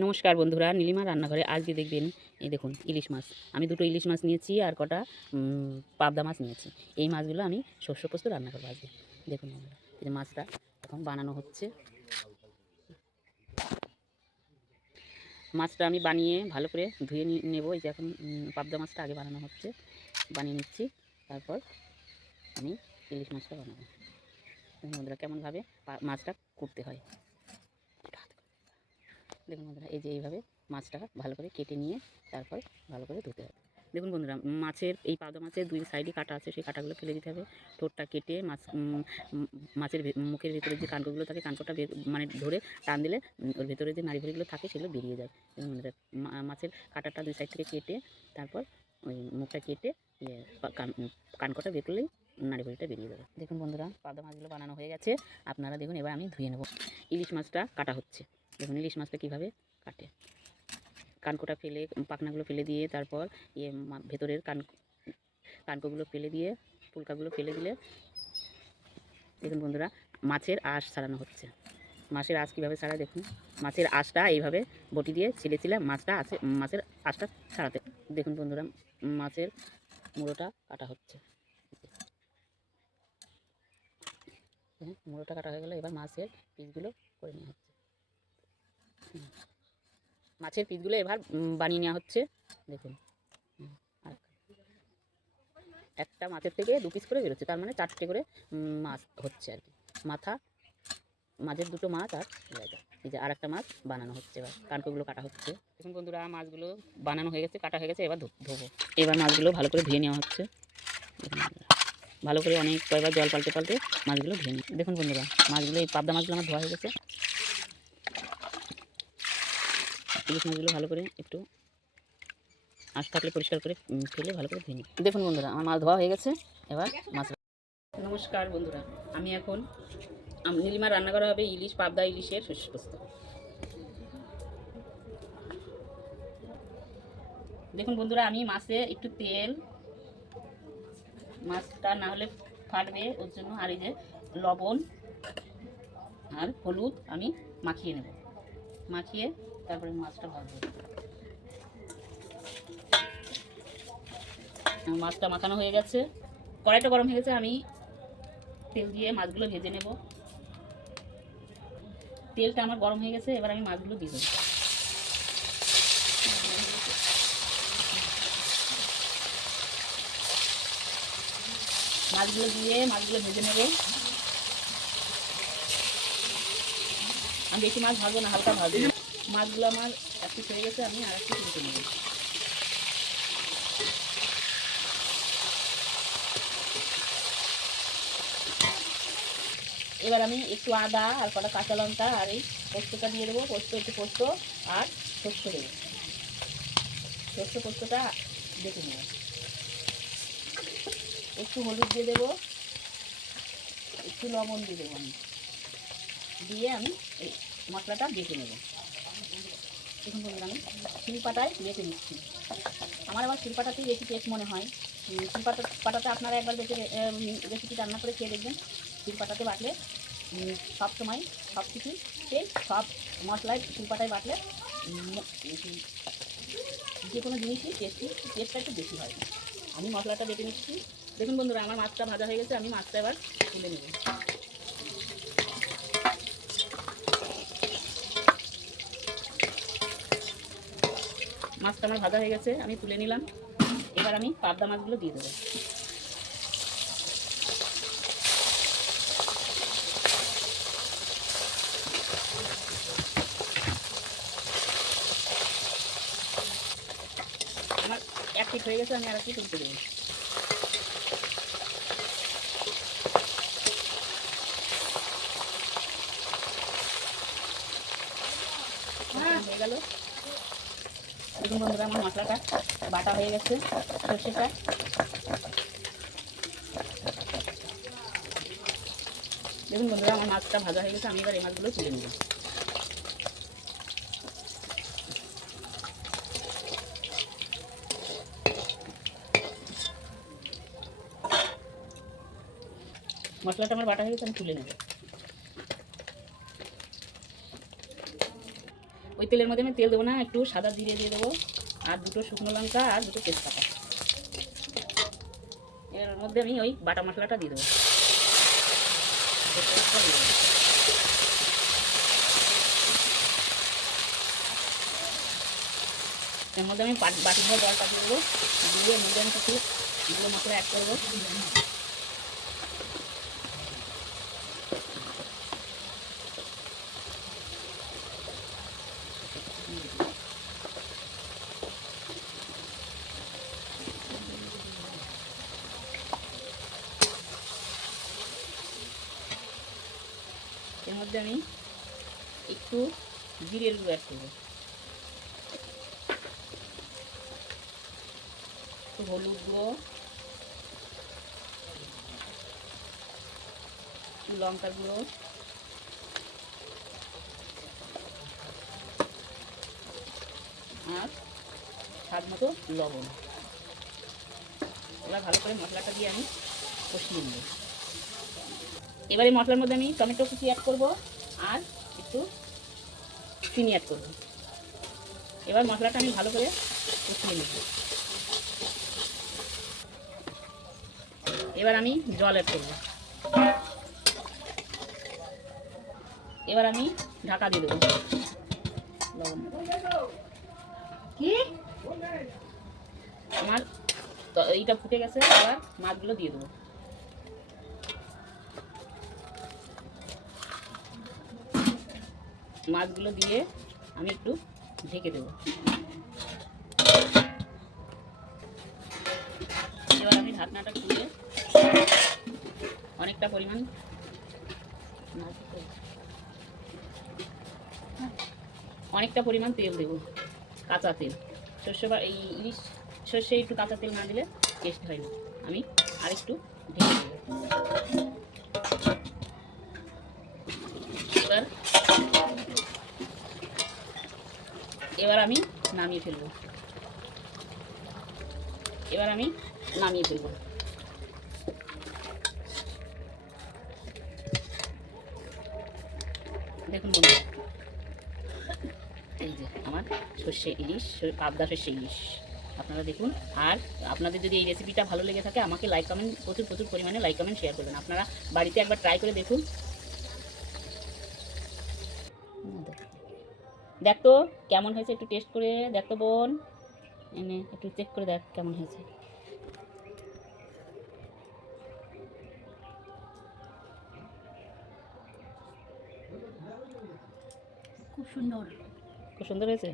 নমস্কার বন্ধুরা, নীলিমা রান্নাঘরে আজকে দেখবেন। এই দেখুন ইলিশ মাছ। আমি দুটো ইলিশ মাছ নিয়েছি আর কটা পাবদা মাছ নিয়েছি। এই মাছগুলো আমি শস্য পোস্ত রান্না করবো আজকে। দেখুন বন্ধুরা, এই যে মাছটা এখন বানানো হচ্ছে। মাছটা আমি বানিয়ে ভালো করে ধুয়ে নেব। এই যে এখন পাবদা মাছটা আগে বানানো হচ্ছে, বানিয়ে নিচ্ছি। তারপর আমি ইলিশ মাছটা বানাবো। দেখুন বন্ধুরা কেমনভাবে মাছটা করতে হয়। দেখুন বন্ধুরা, এই যে এইভাবে মাছটা ভালো করে কেটে নিয়ে তারপর ভালো করে ধুতে হবে। দেখুন বন্ধুরা, মাছের এই পাবদা মাছের দুই সাইডে কাটা আছে, সেই কাটাগুলো ফেলে দিতে হবে। ঠোঁটটা কেটে মাছের মুখের ভেতরে যে কানকোগুলো থাকে, কানকোটা মানে ধরে টান দিলে ওর ভেতরে যে নাড়িভুড়িগুলো থাকে সেগুলো বেরিয়ে যায়। দেখুন বন্ধুরা, মাছের কাটাটা দুই সাইড থেকে কেটে তারপর ওই মুখটা কেটে কানকোটা বের করলেই নাড়িভুড়িটা বেরিয়ে যাবে। দেখুন বন্ধুরা, পাবদা মাছগুলো বানানো হয়ে গেছে। আপনারা দেখুন, এবার আমি ধুয়ে নেব। ইলিশ মাছটা কাটা হচ্ছে। দেখুন ইলিশ মাছটা কীভাবে কাটে। কানকোটা ফেলে, পাখনাগুলো ফেলে দিয়ে তারপর ভেতরের কানকোগুলো ফেলে দিয়ে পুলকাগুলো ফেলে দিলে দেখুন বন্ধুরা, মাছের আঁশ ছাড়ানো হচ্ছে। মাছের আঁশ কীভাবে ছাড়ায় দেখুন। মাছের আঁশটা এইভাবে বটি দিয়ে ছিলে মাছের আঁশটা ছাড়াতে। দেখুন বন্ধুরা, মাছের মুড়োটা কাটা হচ্ছে। মুড়োটা কাটা হয়ে গেলে এবার মাছের পিসগুলো করে নেওয়া হচ্ছে। মাছের পিসগুলো এবার বানিয়ে নেওয়া হচ্ছে। দেখুন, একটা মাছের থেকে 2 পিস করে বেরোচ্ছে, তার মানে 4টে করে মাছ হচ্ছে আর কি। মাছের 2টো মাছ আর এই যে আর একটা মাছ বানানো হচ্ছে। এবার কানকোগুলো কাটা হচ্ছে। দেখুন বন্ধুরা, মাছগুলো বানানো হয়ে গেছে, কাটা হয়ে গেছে। এবার ধোবো। এবার মাছগুলো ভালো করে ধুয়ে নেওয়া হচ্ছে। ভালো করে অনেক কয়েকবার জল পাল্টে পাল্টে মাছগুলো ধুয়ে নিই। দেখুন বন্ধুরা, মাছগুলো এই পাবদা মাছগুলো আমার ধোয়া হয়ে গেছে। ইলিশ মাছগুলো ভালো করে একটু আঁশ থাকলে পরিষ্কার করে ফেলে ভালো করে ধুয়ে নিই। দেখুন বন্ধুরা, আমার মাছ ধোয়া হয়ে গেছে। এবার মাছ। নমস্কার বন্ধুরা, আমি এখন নীলিমা রান্না করা হবে ইলিশ, পাবদা ইলিশের শস্য পোস্ত। দেখুন বন্ধুরা, আমি মাছে একটু তেল, মাছটা না হলে ফাটবে ওর জন্য, আর এই যে লবণ আর হলুদ আমি মাখিয়ে নেব। মাখিয়ে তারপরে মাছটা ভাজবো। মাছটা মাখানো হয়ে গেছে, কড়াইটা গরম হয়ে গেছে। আমি তেল দিয়ে মাছগুলো ভেজে নেব। তেলটা আমার গরম হয়ে গেছে, এবার আমি মাছগুলো দিয়ে দেবো। মাছগুলো দিয়ে মাছগুলো ভেজে নেব। আমি বেশি মাছ ভাজবো না, হালকা ভাজবো। মাছগুলো আমার একটু হয়ে গেছে, আমি আর একটু ভেজে নেব। এবার আমি একটু আদা আর কটা কাঁচা লঙ্কা আর এই পোস্তটা দিয়ে দেবো। একটু পোস্ত আর শস্য দেবো। পোস্তটা দেখে নেব। একটু হলুদ দিয়ে দেবো, একটু লবণ দিয়ে দেবো। দিয়ে আমি এই মশলাটা বেটে নেব। দেখুন বন্ধুরা, আমি শিলপাটায় বেটে নিচ্ছি। আমার শিলপাটাতেই বেশি টেস্ট মনে হয়। শিলপাটাতে আপনারা একবার বেটে রেসিপি রান্না করে খেয়ে দেখবেন। শিলপাটাতে বাটলে সবসময় সব কিছুই সব মশলায় শিলপাটায় বাটলে যে কোনো জিনিসই টেস্টটা একটু বেশি হয়। আমি মশলাটা বেটে নিচ্ছি। দেখুন বন্ধুরা, আমার মাছটা ভাজা হয়ে গেছে। আমি মাছটা এবার তুলে নেব। মাছটা আমার ভাজা হয়ে গেছে, আমি তুলে নিলাম। এবার আমি পাবদা মাছগুলো দিয়ে দেবো। আমার এক পিঠ হয়ে গেছে, আমি আর একটু তুলতে দেবো। হয়ে গেল। দেখুন বন্ধুরা, আমার মশলাটা বাটা হয়ে গেছে, সর্ষেটা। দেখুন বন্ধুরা, আমার মাছটা ভাজা হয়ে গেছে। আমি এবার এই মাছগুলো তুলে নেব। মশলাটা আমার বাটা হয়ে গেছে, আমি তুলে নেব। ওই তেলের মধ্যে আমি তেল দেবো না, একটু সাদা জিরে দিয়ে দেবো আর দুটো শুকনো লঙ্কা আর দুটো তেজপাতা। এর মধ্যে আমি ওই বাটা মশলাটা দিয়ে দেবো। এর মধ্যে আমি বাটি ধরে জলটা দিয়ে দেবো, দিয়ে এর মধ্যে আমি কিছু গুঁড়ো মশলা অ্যাড করবো। এর মধ্যে আমি একটু জিরের গুঁড়ো অ্যাড করবো, একটু হলুদ গুঁড়ো, একটু লঙ্কার গুঁড়ো, আর স্বাদ মতো লবণ। এবার ভালো করে মশলাটা দিয়ে আমি কষিয়ে নেব। এবারে মশলার মধ্যে আমি টমেটো কুচি অ্যাড করবো আর একটু চিনি অ্যাড করবো। এবার মশলাটা আমি ভালো করে কষিয়ে নেব। এবার আমি জল অ্যাড করবো। এবার আমি ঢাকা দিয়ে দেবো। আমার এইটা ফুটে গেছে, এবার মাছগুলো দিয়ে দেবো। মাছগুলো দিয়ে আমি একটু ঢেকে দেবো। এবার আমি ঢাকনাটা খুলে অনেকটা পরিমাণ তেল দেবো, কাঁচা তেল। সর্ষে বা এই ইলিশ সর্ষে একটু কাঁচা তেল না দিলে টেস্ট হয় না। আমি আরেকটু ঢেকে দেবো। এবার আমি নামিয়ে ফেলবো। দেখুন বন্ধুরা, এই যে আমার সর্ষে ইলিশ, পাবদা সর্ষে ইলিশ আপনারা দেখুন। আর আপনাদের যদি এই রেসিপিটা ভালো লেগে থাকে আমাকে লাইক কমেন্ট, প্রচুর পরিমাণে লাইক কমেন্ট শেয়ার করবেন। আপনারা বাড়িতে একবার ট্রাই করে দেখুন। দেখ তো কেমন হয়েছে, একটু টেস্ট করে দেখ তো বোন, এনে একটু চেক করে দেখ কেমন হয়েছে। খুব সুন্দর হয়েছে।